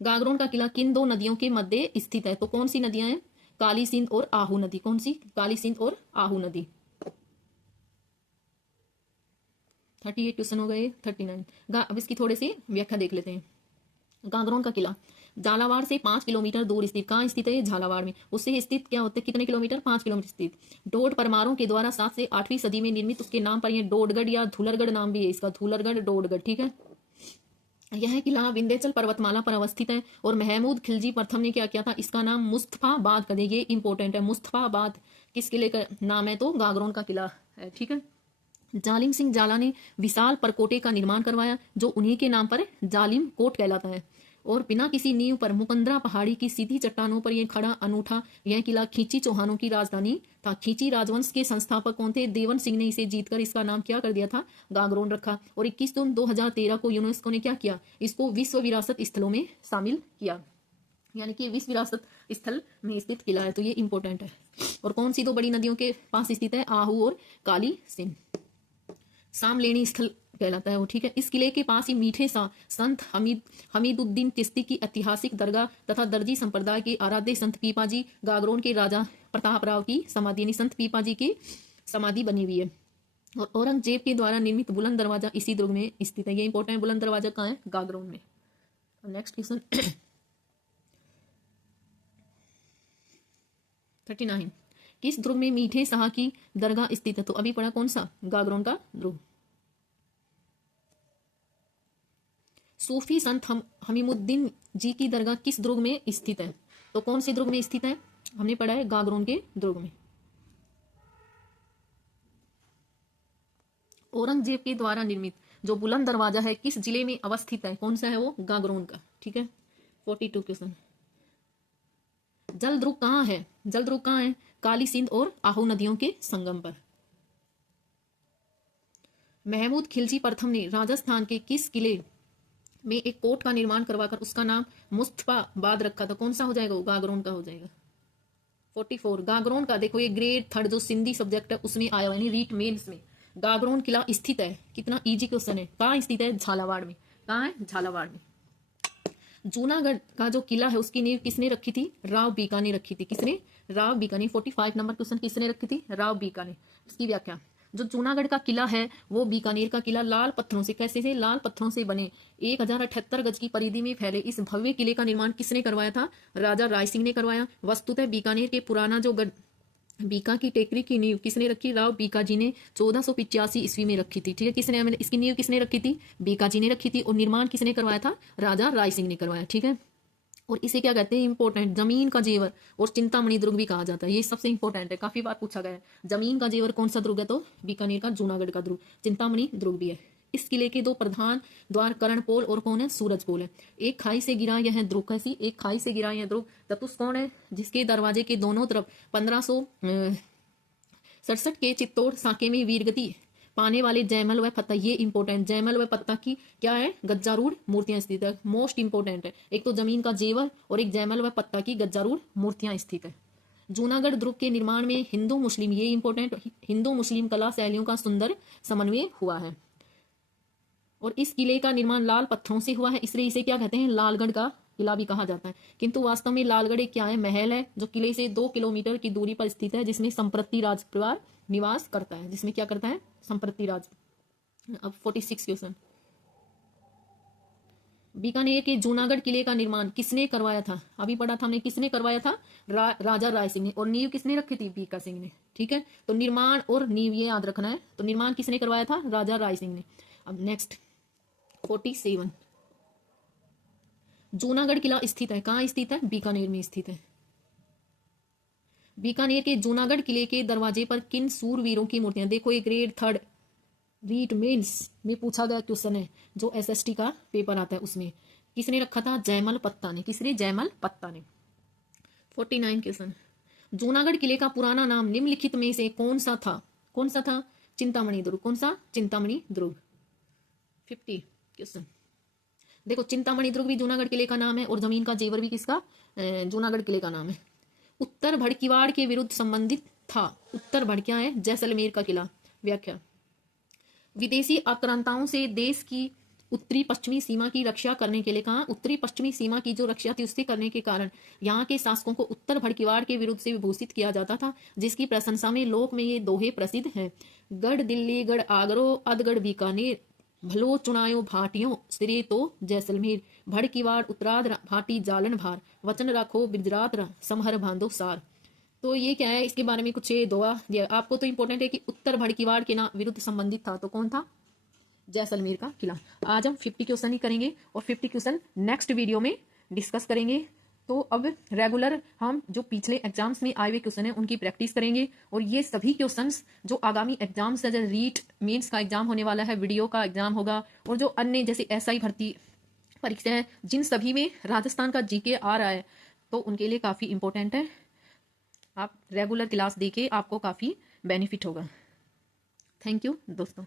गागरोन का किला किन 2 नदियों के मध्य स्थित है। तो कौन सी नदियां हैं, काली सिंध और आहू नदी। कौन सी, काली सिंध और आहू नदी। 38 क्वेश्चन हो गए। 39। अब इसकी थोड़ी सी व्याख्या देख लेते हैं। गागरोन का किला झालावाड़ से 5 किलोमीटर दूर स्थित, कहाँ स्थित है, झालावाड़ में। उससे स्थित क्या होते हैं, कितने किलोमीटर, 5 किलोमीटर स्थित। डोड परमारों के द्वारा 7 से 8वीं सदी में निर्मित, उसके नाम पर यह डोडगढ़ या धूलरगढ़ नाम भी है इसका, धूलरगढ़, डोडगढ़। ठीक है। यह किला विंध्याचल पर्वतमाला पर अवस्थित है। और महमूद खिलजी प्रथम ने क्या किया था, इसका नाम मुस्तफाबाद कर दिया। ये इंपॉर्टेंट है, मुस्तफाबाद किस किले का नाम है, तो गागरोन का किला है। ठीक है। जालिम सिंह जाला ने विशाल परकोटे का निर्माण करवाया, जो उन्हीं के नाम पर जालिम कोट कहलाता है। और बिना किसी नींव पर मुकंदरा पहाड़ी की सीधी चट्टानों पर यह खड़ा अनूठा यह किला खींची चौहानों की राजधानी था। खींची राजवंश के संस्थापक कौन थे, देवन सिंह ने इसे जीतकर इसका नाम क्या कर दिया था, गागरोन रखा। और 21 जून 2013 को यूनेस्को ने क्या किया, इसको विश्व विरासत स्थलों में शामिल किया, यानी कि विश्व विरासत स्थल में स्थित किला है। तो ये इंपॉर्टेंट है। और कौन सी 2 बड़ी नदियों के पास स्थित है, आहू और काली सिंध। सामलेनी स्थल कहलाता है वो। ठीक है। इस किले के पास ही मीठे सा संत हमीदुद्दीन चिश्ती की ऐतिहासिक दरगाह तथा दर्जी संप्रदाय के आराध्य संत पीपाजी गागरोन के राजा प्रताप राव की समाधि, यानी संत पीपाजी की समाधि बनी हुई है। और औरंगजेब के द्वारा निर्मित बुलंद दरवाजा इसी दुर्ग में स्थित है। ये इंपॉर्टेंट है, बुलंद दरवाजा कहाँ है, गागरोन में। Next question 39। किस दुर्ग में मीठे शाह की दरगाह स्थित है। तो अभी पढ़ा कौन सा, गागरोन का दुर्ग। सूफी संत हमीमुद्दीन जी की दरगाह किस दुर्ग में स्थित है। तो कौन से दुर्ग में स्थित है, हमने पढ़ा है गागरोन के दुर्ग में। औरंगजेब के द्वारा निर्मित जो बुलंद दरवाजा है किस जिले में अवस्थित है? कौन सा है वो? गागरोन का। ठीक है, 42 क्वेश्चन। जल ध्रुव कहाँ है? जल ध्रुव कहाँ है? काली सिंध और आहू नदियों के संगम पर। महमूद खिलजी प्रथम ने राजस्थान के किस किले में एक कोट का निर्माण करवाकर उसका नाम मुस्तफाबाद रखा था? कौन सा हो जाएगा? गागरोन का हो जाएगा। 44 गागरोन का, देखो ये ग्रेड 3 जो सिंधी सब्जेक्ट है उसमें आया हुआ है, रीट मेंस में। गागरोन किला स्थित है, कितना इजी क्वेश्चन है, कहाँ स्थित है? झालावाड़ में। कहाँ है? झालावाड़ में। जूनागढ़ का जो किला है उसकी नींव किसने रखी थी? राव बीका ने रखी थी। किसने? राव बीका ने। 45 नंबर क्वेश्चन किसने रखी थी? राव बीका ने। इसकी व्याख्या, जो जूनागढ़ का किला है वो बीकानेर का किला लाल पत्थरों से, कैसे से? लाल पत्थरों से बने 1078 गज की परिधि में फैले इस भव्य किले का निर्माण किसने करवाया था? राजा राय सिंह ने करवाया। वस्तुतः बीकानेर के पुराना जो गढ़ बीका की टेकरी की नींव किसने रखी? राव बीका जी ने 1485 ईस्वी में रखी थी। ठीक है, किसने इसकी नींव किसने रखी थी? बीका जी ने रखी थी। और निर्माण किसने करवाया था? राजा राय सिंह ने करवाया। ठीक है, और इसे क्या कहते हैं? इंपॉर्टेंट, जमीन का जेवर और चिंतामणि दुर्ग भी कहा जाता है। ये सबसे इंपॉर्टेंट है, काफी बार पूछा गया है। जमीन का जेवर कौन सा दुर्ग है? तो बीकानेर का जूनागढ़ का दुर्ग। चिंतामणि दुर्ग भी है। इस किले के दो प्रधान द्वार करणपोल और कौन है? सूरजपोल है। एक खाई से गिरा यह दुर्ग, कैसी? एक खाई से गिरा यह दुर्ग। ततुष कौन है? जिसके दरवाजे के दोनों तरफ 1567 के चित्तौड़ साके में वीरगति पाने वाले जयमल व पत्ता, ये इंपॉर्टेंट, जयमल व पत्ता की क्या है? गज्जारूढ़ मूर्तियां स्थित है। मोस्ट इंपॉर्टेंट है, एक तो जमीन का जेवर और एक जयमल व पत्ता की गज्जारूढ़ मूर्तियां स्थित है। जूनागढ़ दुर्ग के निर्माण में हिंदू मुस्लिम, ये इंपॉर्टेंट, हिंदू मुस्लिम कला शैलियों का सुंदर समन्वय हुआ है। और इस किले का निर्माण लाल पत्थरों से हुआ है, इसलिए इसे क्या कहते हैं? लालगढ़ का किला भी कहा जाता है। किंतु वास्तव में लालगढ़ एक क्या है? महल है, जो किले से 2 किलोमीटर की दूरी पर स्थित है, जिसमें संप्रति राज परिवार निवास करता है। जिसमें क्या करता है? संप्रति राज। अब 46 क्वेश्चन। बीकानेर के जूनागढ़ किले का निर्माण किसने करवाया था? अभी पढ़ा था हमने, किसने करवाया था? राजा राय सिंह ने। और नींव किसने रखी थी? बीका सिंह ने। ठीक है, तो निर्माण और नींव ये याद रखना है। तो निर्माण किसने करवाया था? राजा राय सिंह ने। अब नेक्स्ट 47, जूनागढ़ किला स्थित है, कहाँ स्थित है? बीकानेर में स्थित है। बीकानेर के जूनागढ़ किले के दरवाजे पर किन सूरवीरों की मूर्तियां? देखो ये ग्रेड 3 रीट मेंस में पूछा गया क्वेश्चन है, जो एसएसटी का पेपर आता है उसमें। किसने रखा था? जयमल पत्ता ने। किसने? जयमल पत्ता ने। 49 क्वेश्चन। जूनागढ़ किले का पुराना नाम निम्नलिखित में से कौन सा था? कौन सा था? चिंतामणि दुर्ग। कौन सा? चिंतामणि दुर्ग। 50 क्वेश्चन। देखो चिंतामणि दुर्ग भी जूनागढ़ किले का नाम है और जमीन का जेवर भी किसका? जूनागढ़ किले का नाम है। उत्तर भड़कीवाड़ के विरुद्ध संबंधित था। उत्तर भड़ क्या है? जैसलमेर का किला। व्याख्या, विदेशी आक्रांताओं से देश की उत्तरी पश्चिमी सीमा की रक्षा करने के लिए, कहा उत्तरी पश्चिमी सीमा की जो रक्षा थी उससे करने के कारण यहाँ के शासकों को उत्तर भड़कीवाड़ के विरुद्ध से विभूषित किया जाता था, जिसकी प्रशंसा में लोक में ये दोहे प्रसिद्ध हैं। गढ़ दिल्ली गढ़ आगरो अदगढ़ बीकानेर, भलो चुनायो भाटियों सिरे तो जैसलमेर, भड़कीवाड़ उत्तराद भाटी जालन भार, वचन रखो बिजरात समहर बांधो सार। तो ये क्या है? इसके बारे में कुछ दुआ ये आपको तो इंपॉर्टेंट है कि उत्तर भड़कीवाड़ के ना विरुद्ध संबंधित था, तो कौन था? जैसलमेर का किला। आज हम 50 क्वेश्चन ही करेंगे और 50 क्वेश्चन नेक्स्ट वीडियो में डिस्कस करेंगे। तो अब रेगुलर हम जो पिछले एग्जाम्स में आए हुए क्वेश्चन हैं उनकी प्रैक्टिस करेंगे, और ये सभी क्वेश्चंस जो आगामी एग्जाम्स है, जैसे रीट मेंस का एग्जाम होने वाला है, वीडियो का एग्जाम होगा, और जो अन्य जैसे एसआई भर्ती परीक्षा है, जिन सभी में राजस्थान का जीके आ रहा है, तो उनके लिए काफ़ी इंपॉर्टेंट है। आप रेगुलर क्लास देके आपको काफ़ी बेनिफिट होगा। थैंक यू दोस्तों।